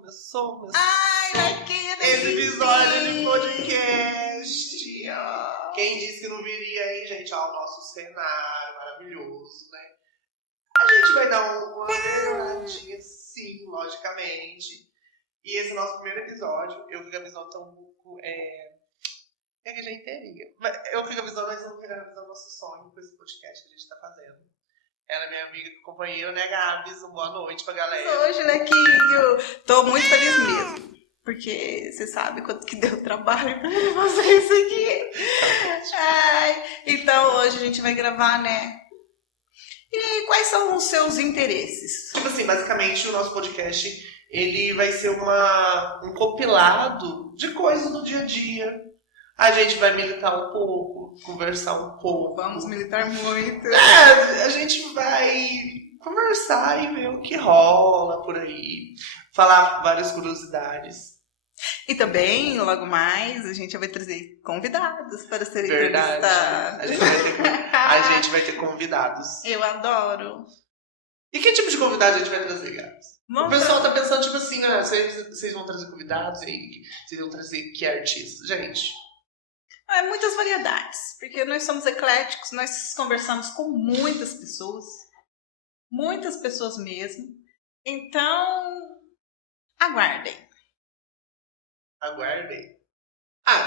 Começou. Ai, naquele esse episódio de podcast. Quem disse que não viria aí, gente? Ó, o nosso cenário maravilhoso, né? A gente vai dar uma melhoradinha, sim, logicamente. E esse é o nosso primeiro episódio. Eu fico a visão tão um pouco. É que já inteirinha. Eu fico a visão, mas eu vou pegar a visão do nosso sonho com esse podcast que a gente tá fazendo. Ela é minha amiga e companheira, né, Gabs? Uma boa noite pra galera. Hoje, Lequinho, tô muito feliz mesmo. Porque você sabe quanto que deu trabalho pra mim fazer isso aqui. Ai, então hoje a gente vai gravar, né? E quais são os seus interesses? Tipo assim, basicamente o nosso podcast, ele vai ser um compilado de coisas do dia a dia. A gente vai militar um pouco, conversar um pouco. Vamos militar muito. A gente vai conversar e ver o que rola por aí. Falar várias curiosidades. E também, logo mais, a gente vai trazer convidados para serem Verdade. entrevistados. A gente vai ter convidados. Eu adoro. E que tipo de convidado a gente vai trazer, Gabs? O pessoal tá pensando, tipo assim, vocês vão trazer convidados e vocês vão trazer que artistas? Gente... Muitas variedades, porque nós somos ecléticos, nós conversamos com muitas pessoas mesmo. Então, aguardem. Aguardem.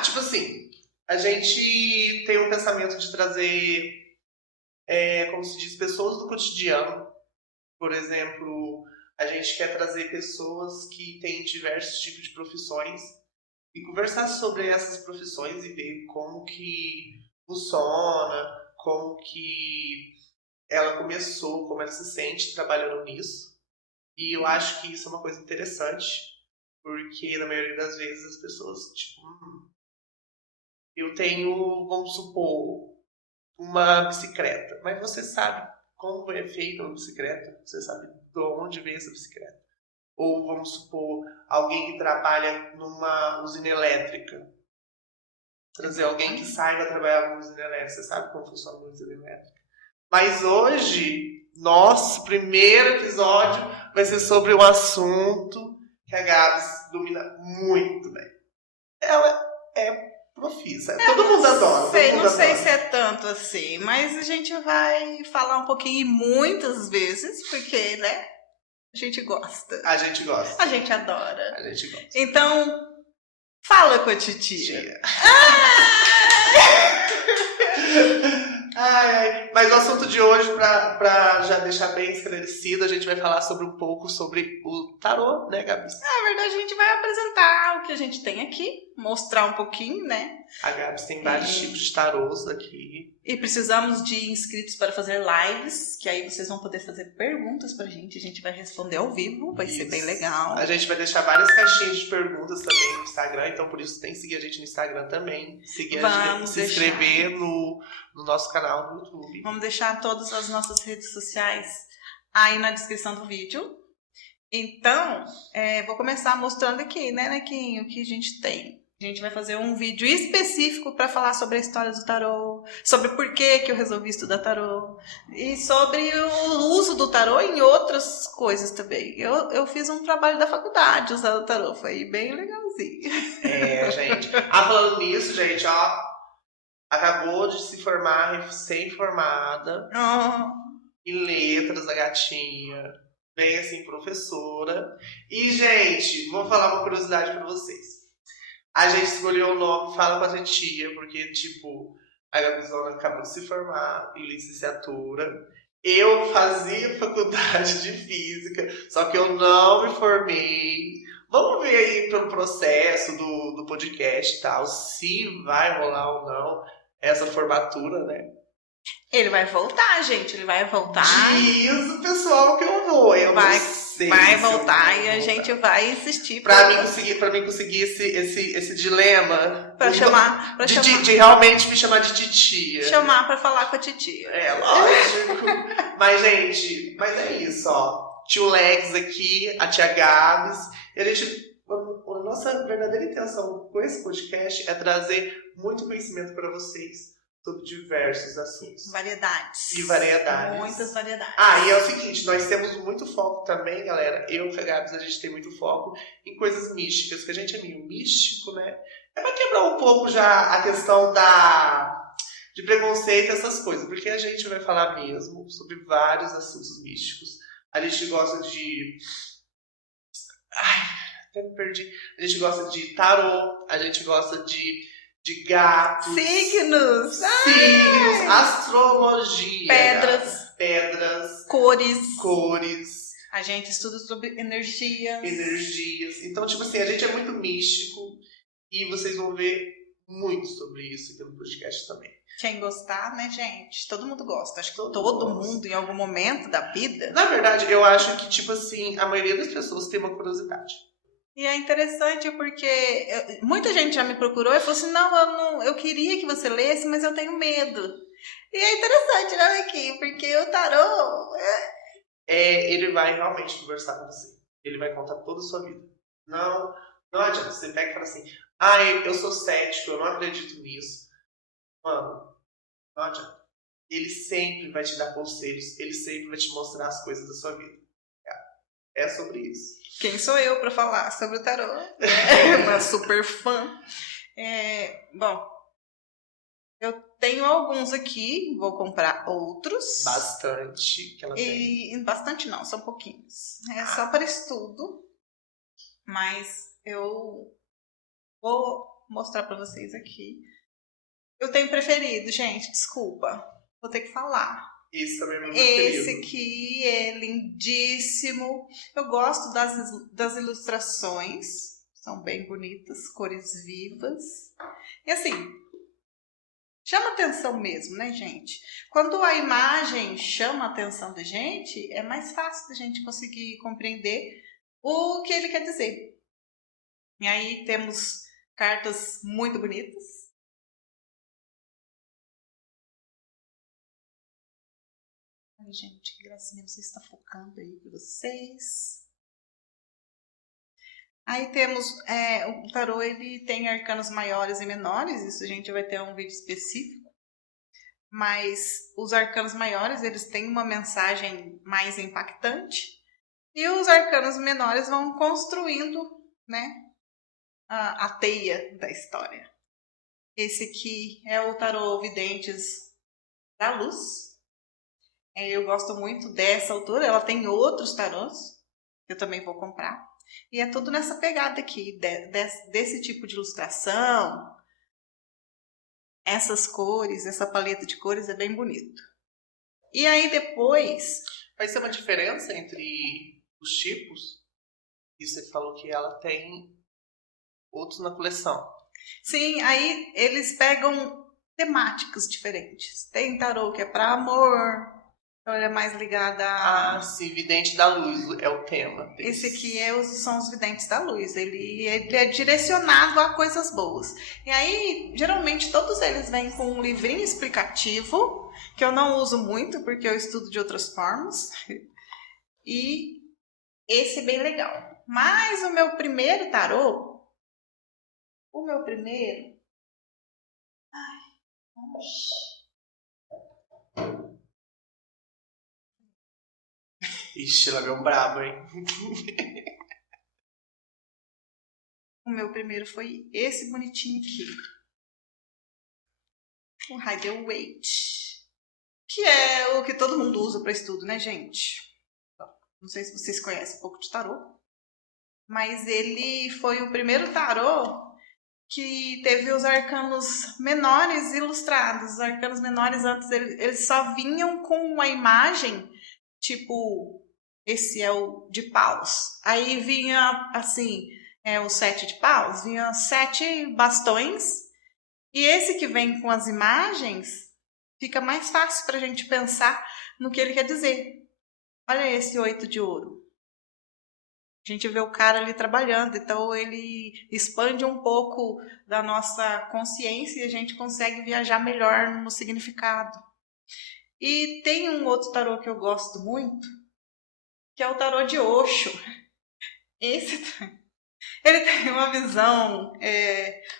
Tipo assim, a gente tem um pensamento de trazer, como se diz, pessoas do cotidiano. Por exemplo, a gente quer trazer pessoas que têm diversos tipos de profissões e conversar sobre essas profissões e ver como que funciona, como que ela começou, como ela se sente trabalhando nisso. E eu acho que isso é uma coisa interessante, porque na maioria das vezes as pessoas, tipo, eu tenho, vamos supor, uma bicicleta, mas você sabe como é feita uma bicicleta, você sabe de onde vem essa bicicleta. Ou, vamos supor, alguém que trabalha numa usina elétrica. Trazer alguém que saiba trabalhar numa usina elétrica. Você sabe como funciona uma usina elétrica. Mas hoje, nosso primeiro episódio vai ser sobre um assunto que a Gabs domina muito bem. Ela é profissa. Todo mundo adora. Não sei se é tanto assim, mas a gente vai falar um pouquinho e muitas vezes, porque, né? A gente gosta. A gente gosta. A gente adora. A gente gosta. Então, fala com a titia. Mas o assunto de hoje, pra já deixar bem esclarecido, a gente vai falar um pouco sobre o tarô, né, Gabi? Na verdade, a gente vai apresentar o que a gente tem aqui, mostrar um pouquinho, né? A Gabi tem vários tipos de tarôs aqui. E precisamos de inscritos para fazer lives, que aí vocês vão poder fazer perguntas pra gente. A gente vai responder ao vivo, vai ser bem legal. A gente vai deixar várias caixinhas de perguntas também no Instagram, então por isso tem que seguir a gente no Instagram também. Seguir a gente, se inscrever no nosso canal no YouTube. Vamos deixar todas as nossas redes sociais aí na descrição do vídeo. Então, vou começar mostrando aqui, né, Nequinho, o que a gente tem. A gente vai fazer um vídeo específico para falar sobre a história do tarô, sobre por que eu resolvi estudar tarô e sobre o uso do tarô em outras coisas também. Eu fiz um trabalho da faculdade usando o tarô, foi bem legalzinho. Gente. Falando nisso, gente, ó, acabou de se formar, recém-formada, em letras, a gatinha, bem assim, professora. E, gente, vou falar uma curiosidade para vocês. A gente escolheu o nome Fala com a Titia, porque, tipo, a Gabizona acabou de se formar em licenciatura. Eu fazia faculdade de física, só que eu não me formei. Vamos ver aí pelo processo do podcast e tal, se vai rolar ou não essa formatura, né? Ele vai voltar, gente, ele vai voltar. Diz o pessoal que eu vou, eu não sei. Vai voltar e a gente vai insistir. Pra mim conseguir esse dilema. De realmente me chamar de titia. Chamar pra falar com a titia. Lógico. Mas é isso, ó. Tio Lex aqui, a tia Gabs. E a nossa verdadeira intenção com esse podcast é trazer muito conhecimento pra vocês. sobre diversos assuntos. Variedades. E variedades. Muitas variedades. E é o seguinte, nós temos muito foco também, galera. Eu e a Gabs, a gente tem muito foco em coisas místicas, que a gente é meio místico, né? É pra quebrar um pouco já a questão de preconceito, essas coisas. Porque a gente vai falar mesmo sobre vários assuntos místicos. A gente gosta de... até me perdi. A gente gosta de tarô, a gente gosta de gatos. Signos, astrologia. Pedras. Cores. A gente estuda sobre energias. Então, tipo assim, a gente é muito místico e vocês vão ver muito sobre isso aqui no podcast também. Quem gostar, né, gente? Todo mundo gosta. Acho que todo mundo, em algum momento da vida... Na verdade, eu acho que, tipo assim, a maioria das pessoas tem uma curiosidade. E é interessante porque muita gente já me procurou e falou assim, não, eu queria que você lesse, mas eu tenho medo. E é interessante, né, aqui, porque o tarô... ele vai realmente conversar com você. Ele vai contar toda a sua vida. Não adianta. Você pega e fala assim, eu sou cético, eu não acredito nisso. Mano, não adianta. Ele sempre vai te dar conselhos, ele sempre vai te mostrar as coisas da sua vida. É sobre isso. Quem sou eu para falar sobre o tarô? Uma super fã. Bom, eu tenho alguns aqui, vou comprar outros. Bastante que ela tem. Bastante não, são pouquinhos. É só para estudo. Mas eu vou mostrar para vocês aqui. Eu tenho preferido, gente, desculpa. Vou ter que falar. Esse também é meu preferido. Esse aqui é lindíssimo. Eu gosto das ilustrações. São bem bonitas, cores vivas. E assim, chama atenção mesmo, né, gente? Quando a imagem chama a atenção da gente, é mais fácil da gente conseguir compreender o que ele quer dizer. E aí temos cartas muito bonitas. Ai, gente, que gracinha, você está focando aí para vocês. Aí temos, o tarô, ele tem arcanos maiores e menores, isso a gente vai ter um vídeo específico. Mas os arcanos maiores, eles têm uma mensagem mais impactante. E os arcanos menores vão construindo, né, a teia da história. Esse aqui é o tarô Videntes da Luz. Eu gosto muito dessa autora, ela tem outros tarôs, que eu também vou comprar. E é tudo nessa pegada aqui, desse tipo de ilustração. Essas cores, essa paleta de cores é bem bonito. E aí depois... Vai ser uma diferença entre os tipos? E você falou que ela tem outros na coleção. Sim, aí eles pegam temáticas diferentes. Tem tarô que é para amor, então ele é mais ligada a... sim, Vidente da Luz é o tema deles. Esse aqui são os Videntes da Luz. Ele é direcionado a coisas boas. E aí, geralmente, todos eles vêm com um livrinho explicativo, que eu não uso muito, porque eu estudo de outras formas. E esse é bem legal. Mas o meu primeiro tarô... Ixi, ela é um brabo, hein? O meu primeiro foi esse bonitinho aqui. O Rider-Waite. Que é o que todo mundo usa para estudo, né, gente? Não sei se vocês conhecem um pouco de tarô. Mas ele foi o primeiro tarô que teve os arcanos menores ilustrados. Os arcanos menores antes, eles só vinham com uma imagem, tipo... Esse é o de paus. Aí vinha, assim, o 7 de paus, vinha 7 bastões. E esse que vem com as imagens, fica mais fácil para a gente pensar no que ele quer dizer. Olha esse 8 de ouro. A gente vê o cara ali trabalhando, então ele expande um pouco da nossa consciência e a gente consegue viajar melhor no significado. E tem um outro tarô que eu gosto muito, que é o tarô de Osho. Ele tem uma visão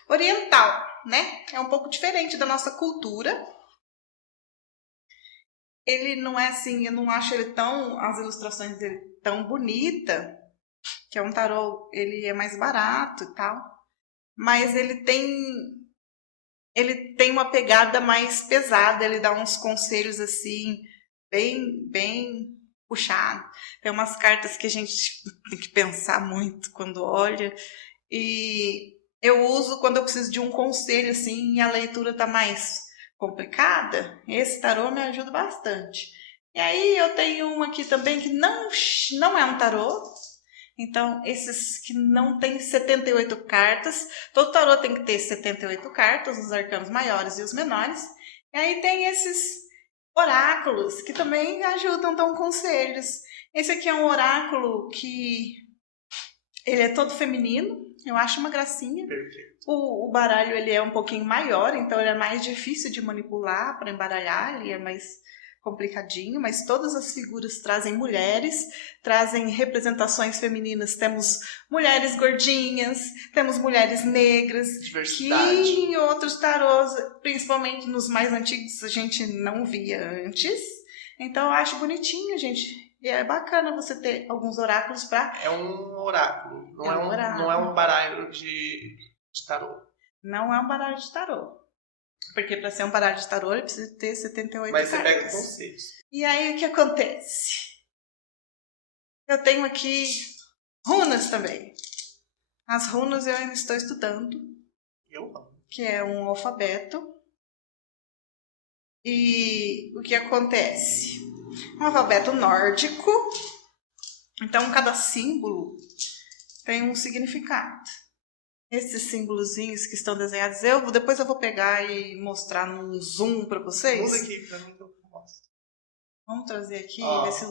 oriental. né? É um pouco diferente da nossa cultura. Ele não é assim, eu não acho ele as ilustrações dele tão bonita, que é um tarô, ele é mais barato e tal, mas ele tem uma pegada mais pesada, ele dá uns conselhos assim, bem puxado. Tem umas cartas que a gente tem que pensar muito quando olha, e eu uso quando eu preciso de um conselho assim e a leitura tá mais complicada. Esse tarô me ajuda bastante. E aí eu tenho um aqui também que não é um tarô. Então, esses que não tem 78 cartas, todo tarô tem que ter 78 cartas, os arcanos maiores e os menores. E aí tem esses oráculos que também ajudam, dão conselhos. Esse aqui é um oráculo que ele é todo feminino, eu acho uma gracinha. Perfeito. O baralho ele é um pouquinho maior, então ele é mais difícil de manipular para embaralhar, ele é mais complicadinho, mas todas as figuras trazem mulheres, trazem representações femininas. Temos mulheres gordinhas, temos mulheres negras, Diversidade. que em outros tarôs, principalmente nos mais antigos, a gente não via antes. Então eu acho bonitinho, gente. E é bacana você ter alguns oráculos para... É um oráculo, não É um não é um baralho de tarô. Não é um baralho de tarô. Porque para ser um baralho de tarô, ele precisa ter 78 Mas cartas. você pega conselhos. E aí, o que acontece? Eu tenho aqui runas também. As runas eu ainda estou estudando. Eu amo. Que é um alfabeto. E o que acontece? Um alfabeto nórdico. Então, cada símbolo tem um significado. Esses símbolozinhos que estão desenhados, depois eu vou pegar e mostrar num zoom para vocês. Muda aqui pra mim que eu mostro. Vamos trazer aqui, Ó, ver se...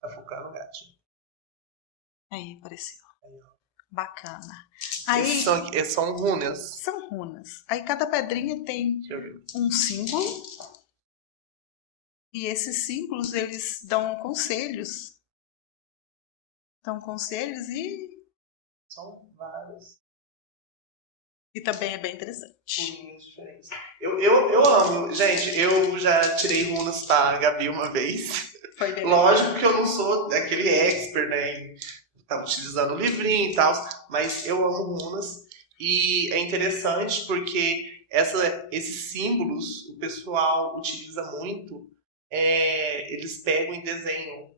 Tá focando no gatinho. Aí, apareceu. Aí, ó. Bacana. Aí, São runas. são runas. Aí cada pedrinha tem Deixa eu ver. um símbolo. E esses símbolos, eles dão conselhos. Dão conselhos São vários e também é bem interessante. runinhos diferentes. Eu amo. Gente, eu já tirei runas pra Gabi uma vez. Foi bem Lógico que eu não sou aquele expert, né? Tava utilizando o livrinho e tal, mas eu amo runas. E é interessante porque esses símbolos o pessoal utiliza muito. Eles pegam e desenham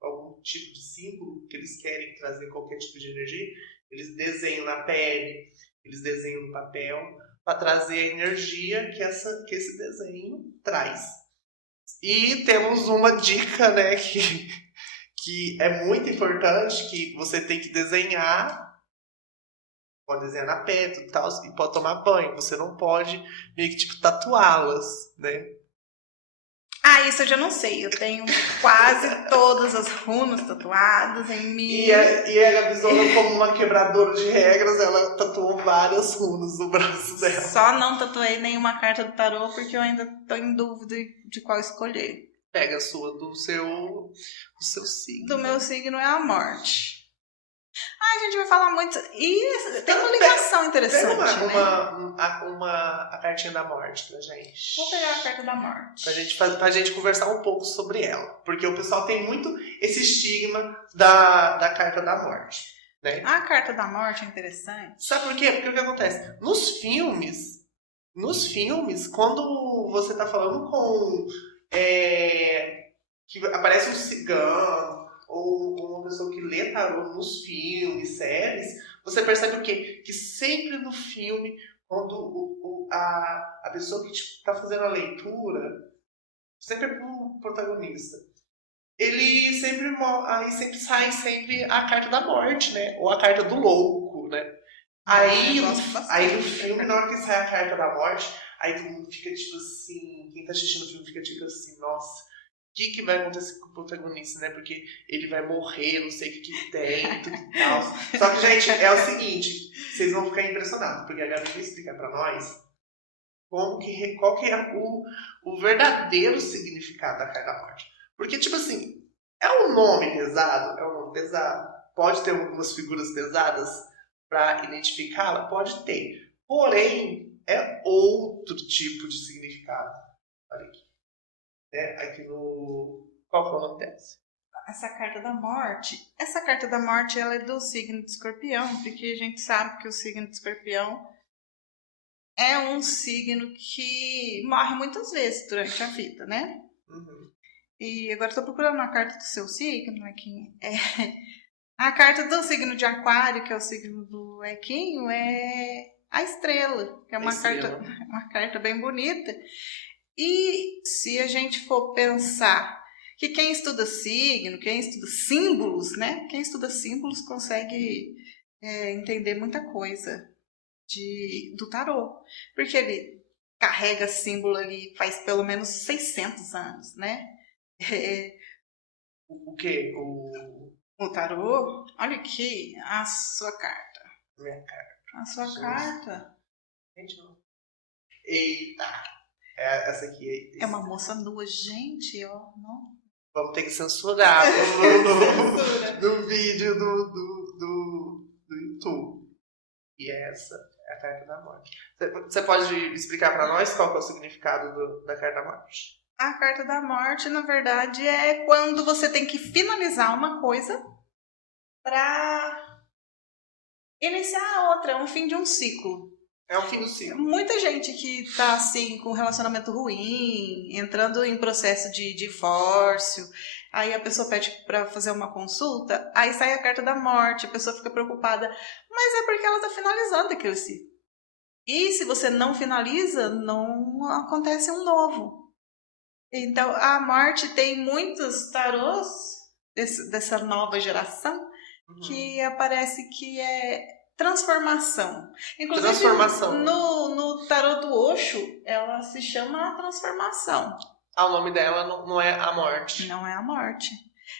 algum tipo de símbolo que eles querem trazer, qualquer tipo de energia. Eles desenham na pele, eles desenham no papel, para trazer a energia que esse desenho traz. E temos uma dica, né, que é muito importante, que você tem que desenhar, pode desenhar na pele e tal, e pode tomar banho. Você não pode meio que tipo tatuá-las, né? Ah, isso eu já não sei. Eu tenho quase todas as runas tatuadas em mim. E a Gabizona, como uma quebradora de regras, ela tatuou várias runas no braço dela. Só não tatuei nenhuma carta do tarô porque eu ainda tô em dúvida de qual escolher. Pega a sua do seu signo. Do meu signo é a morte. A gente vai falar muito. E tem uma ligação interessante. Pega a cartinha da morte pra gente. Vou pegar a carta da morte. Pra gente conversar um pouco sobre ela. Porque o pessoal tem muito esse estigma da carta da morte. Né? A carta da morte é interessante. Sabe por quê? Porque o que acontece? Nos filmes, quando você tá falando com. Que aparece um cigano. Ou uma pessoa que lê tarô nos filmes, séries, você percebe o quê? Que sempre no filme, quando a pessoa que está fazendo a leitura, sempre é pro protagonista, ele sempre sai sempre a carta da morte, né? Ou a carta do louco, né? Aí no filme, na hora que sai a carta da morte, aí todo mundo fica tipo assim, quem tá assistindo o filme fica tipo assim, nossa, o que vai acontecer com o protagonista, né? Porque ele vai morrer, não sei o que tem, tudo e tal. Só que, gente, é o seguinte, vocês vão ficar impressionados, porque a Gabi vai explicar pra nós qual que é o verdadeiro significado da carta da morte. Porque, tipo assim, é um nome pesado, pode ter algumas figuras pesadas para identificá-la? Pode ter. Porém, é outro tipo de significado. Olha aqui. Aqui no... Qual que é o nome dessa? Essa carta da morte, ela é do signo de Escorpião, porque a gente sabe que o signo de Escorpião é um signo que morre muitas vezes durante a vida, né? Uhum. E agora estou procurando a carta do seu signo, Equinho. A carta do signo de Aquário, que é o signo do Equinho, é a estrela, que é uma carta bem bonita. E se a gente for pensar que quem estuda signo, quem estuda símbolos, né? Quem estuda símbolos consegue entender muita coisa do tarô. Porque ele carrega símbolo ali faz pelo menos 600 anos, né? O quê? O tarô? Olha aqui a sua carta. Minha carta. A sua carta. Gente, eita! Essa aqui é uma moça nua, gente, ó. Não. Vamos ter que censurar do vídeo do YouTube. E essa é a carta da morte. Você pode explicar para nós qual que é o significado da carta da morte? A carta da morte, na verdade, é quando você tem que finalizar uma coisa para iniciar a outra. É um fim de um ciclo. É o fim do ciclo. Muita gente que tá assim com relacionamento ruim, entrando em processo de divórcio, aí a pessoa pede para fazer uma consulta, aí sai a carta da morte, a pessoa fica preocupada, mas é porque ela tá finalizando aquele ciclo. E se você não finaliza, não acontece um novo. Então a morte tem muitos tarôs dessa nova geração que aparece que é transformação. Inclusive, transformação. No tarô do Osho, ela se chama transformação. O nome dela não é a morte. Não é a morte.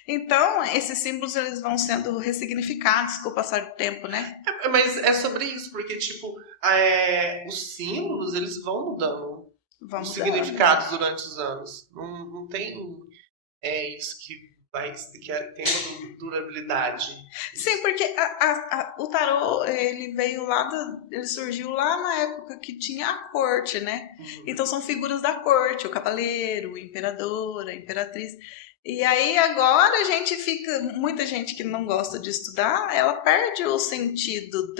Então, esses símbolos eles vão sendo ressignificados com o passar do tempo, né? Mas é sobre isso, porque, tipo, os símbolos, eles vão mudando os significados durante os anos. Não tem isso que tem uma durabilidade. Sim, porque o tarô, ele surgiu lá na época que tinha a corte, né? Uhum. Então são figuras da corte, o cavaleiro, o imperador, a imperatriz. E aí agora muita gente que não gosta de estudar, ela perde o sentido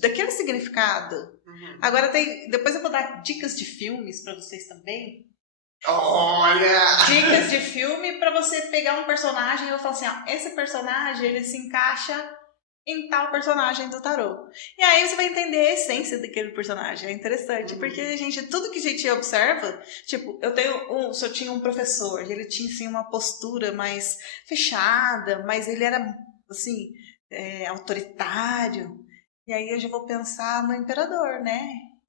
daquele significado. Uhum. Agora depois eu vou dar dicas de filmes para vocês também. Olha! Dicas de filme para você pegar um personagem e falar assim, ó, esse personagem ele se encaixa em tal personagem do tarô. E aí você vai entender a essência daquele personagem. É interessante, porque tudo que a gente observa, tipo, eu tinha um professor, e ele tinha assim uma postura mais fechada, mas ele era assim, autoritário. E aí eu já vou pensar no imperador, né?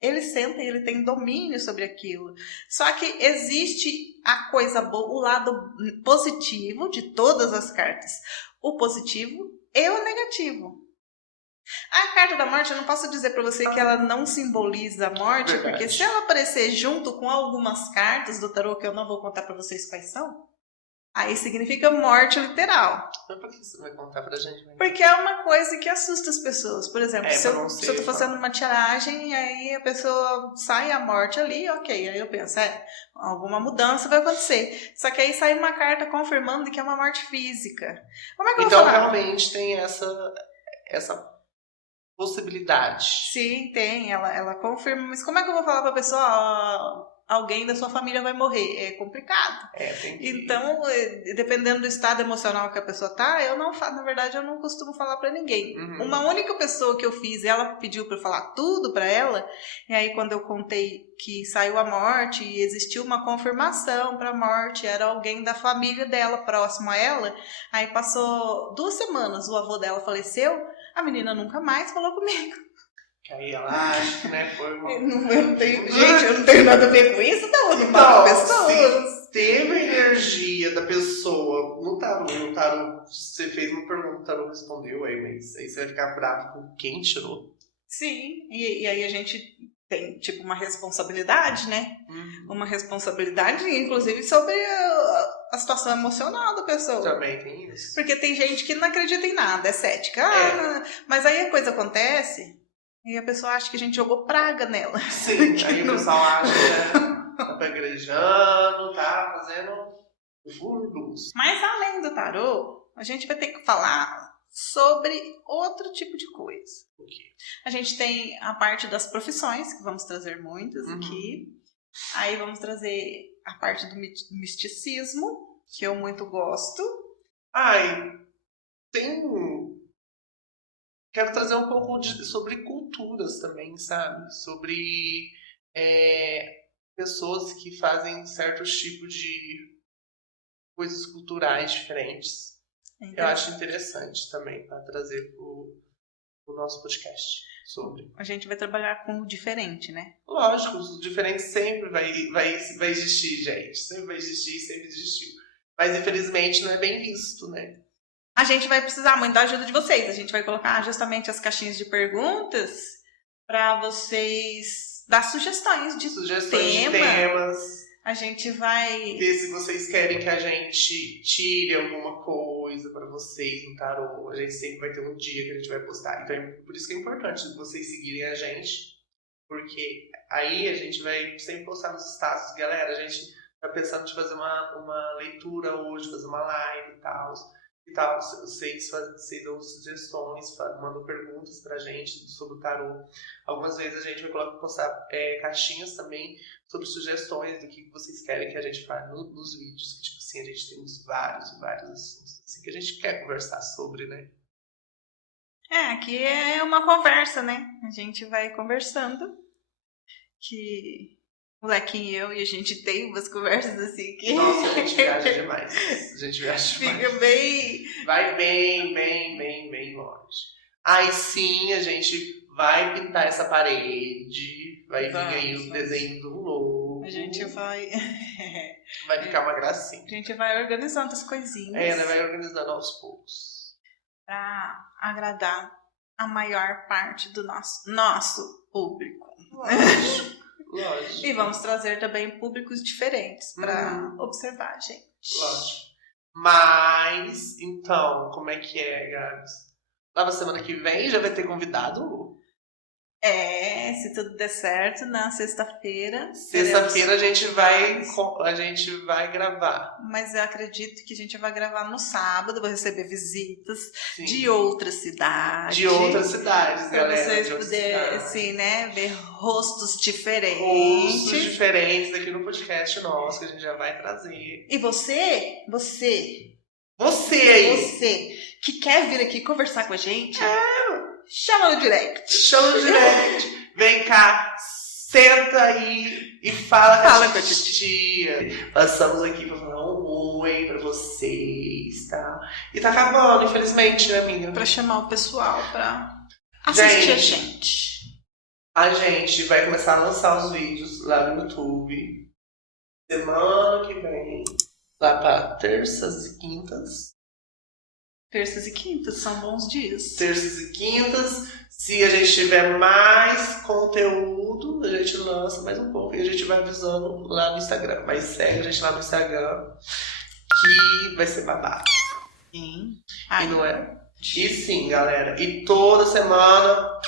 Ele senta e ele tem domínio sobre aquilo. Só que existe a coisa boa, o lado positivo de todas as cartas. O positivo e o negativo. A carta da morte, eu não posso dizer para você que ela não simboliza a morte, verdade. Porque se ela aparecer junto com algumas cartas do tarô, que eu não vou contar para vocês quais são, aí significa morte literal. Mas por que você vai contar pra gente? Porque é uma coisa que assusta as pessoas. Por exemplo, se eu tô fazendo uma tiragem e aí a pessoa sai a morte ali, ok. Aí eu penso, alguma mudança vai acontecer. Só que aí sai uma carta confirmando que é uma morte física. Como é que eu vou falar? Realmente tem essa possibilidade. Sim, tem. Ela confirma. Mas como é que eu vou falar pra pessoa... alguém da sua família vai morrer. É complicado. Tem que... Então, dependendo do estado emocional que a pessoa tá, na verdade, eu não costumo falar pra ninguém. Uhum. Uma única pessoa que eu fiz, ela pediu pra eu falar tudo pra ela, e aí quando eu contei que saiu a morte e existiu uma confirmação pra morte, era alguém da família dela, próximo a ela, aí passou 2 semanas, o avô dela faleceu, a menina nunca mais falou comigo. Que aí ela acha que, né, foi uma... eu não tenho nada a ver com isso, não. Eu não mato pessoas. Se teve a energia da pessoa no tarô, você fez uma pergunta, o tarô respondeu, mas aí você vai ficar bravo com quem tirou. Sim, e aí a gente tem, tipo, uma responsabilidade, né? Uhum. Uma responsabilidade, inclusive, sobre a situação emocional da pessoa. Também tem isso. Porque tem gente que não acredita em nada, é cética. Mas aí a coisa acontece e a pessoa acha que a gente jogou praga nela. Sim, aí o pessoal acha que tá pegrejando, tá fazendo furdos. Mas além do tarô, a gente vai ter que falar sobre outro tipo de coisa. O quê? A gente tem a parte das profissões, que vamos trazer muitas aqui. Aí vamos trazer a parte do misticismo, que eu muito gosto. Quero trazer um pouco sobre culturas também, sabe? Sobre pessoas que fazem certos tipos de coisas culturais diferentes. Eu acho interessante também para trazer pro nosso podcast sobre. A gente vai trabalhar com o diferente, né? Lógico, o diferente sempre vai existir, gente. Sempre vai existir, sempre existiu. Mas infelizmente não é bem visto, né? A gente vai precisar muito da ajuda de vocês. A gente vai colocar justamente as caixinhas de perguntas para vocês dar sugestões de temas. A gente vai ver se vocês querem que a gente tire alguma coisa para vocês no tarô. A gente sempre vai ter um dia que a gente vai postar. Então, por isso que é importante vocês seguirem a gente. Porque aí a gente vai sempre postar nos status. Galera, a gente tá pensando em fazer uma leitura hoje, fazer uma live e tal. Vocês dão sugestões, mandam perguntas pra gente sobre o tarô. Algumas vezes a gente vai postar caixinhas também sobre sugestões do que vocês querem que a gente fale nos vídeos. Que, tipo assim, a gente tem vários assuntos assim, que a gente quer conversar sobre, né? Aqui é uma conversa, né? A gente vai conversando. Que o Lequinho e eu, e a gente tem umas conversas assim que... Nossa, a gente viaja demais. Fica bem... Vai bem longe. Aí sim, a gente vai pintar essa parede. Vai vir aí o desenho do logo. A gente vai... Vai ficar uma gracinha. A gente vai organizando as coisinhas. Ela vai organizando aos poucos. Pra agradar a maior parte do nosso público. Lógico. E vamos trazer também públicos diferentes para observar a gente. Lógico. Mas, então, como é que é, Gabs? Lá na semana que vem já vai ter convidado? Se tudo der certo, na sexta-feira. Sexta-feira a gente vai gravar. Mas eu acredito que a gente vai gravar no sábado, vou receber visitas de outras cidades. Galera. Pra vocês poderem, assim, né, ver rostos diferentes. Rostos diferentes aqui no podcast nosso, que a gente já vai trazer. E você que quer vir aqui conversar com a gente, chama no direct. Vem cá, senta aí e fala com a titia. Passamos aqui pra falar um oi pra vocês, tá? E tá acabando, infelizmente, né, amiga? Pra chamar o pessoal pra assistir a gente. A gente vai começar a lançar os vídeos lá no YouTube. Semana que vem, lá pra terças e quintas. Terças e quintas são bons dias. Terças e quintas. Se a gente tiver mais conteúdo, a gente lança mais um pouco. E a gente vai avisando lá no Instagram. Mas segue a gente lá no Instagram, que vai ser babado. Sim. E não é? E sim, galera. E toda semana,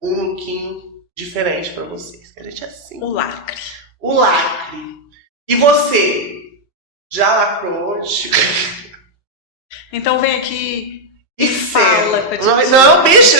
um lookinho diferente pra vocês. Que a gente é assim. O lacre. E você? Já lacrou? Então vem aqui e fala com a Não, bicho!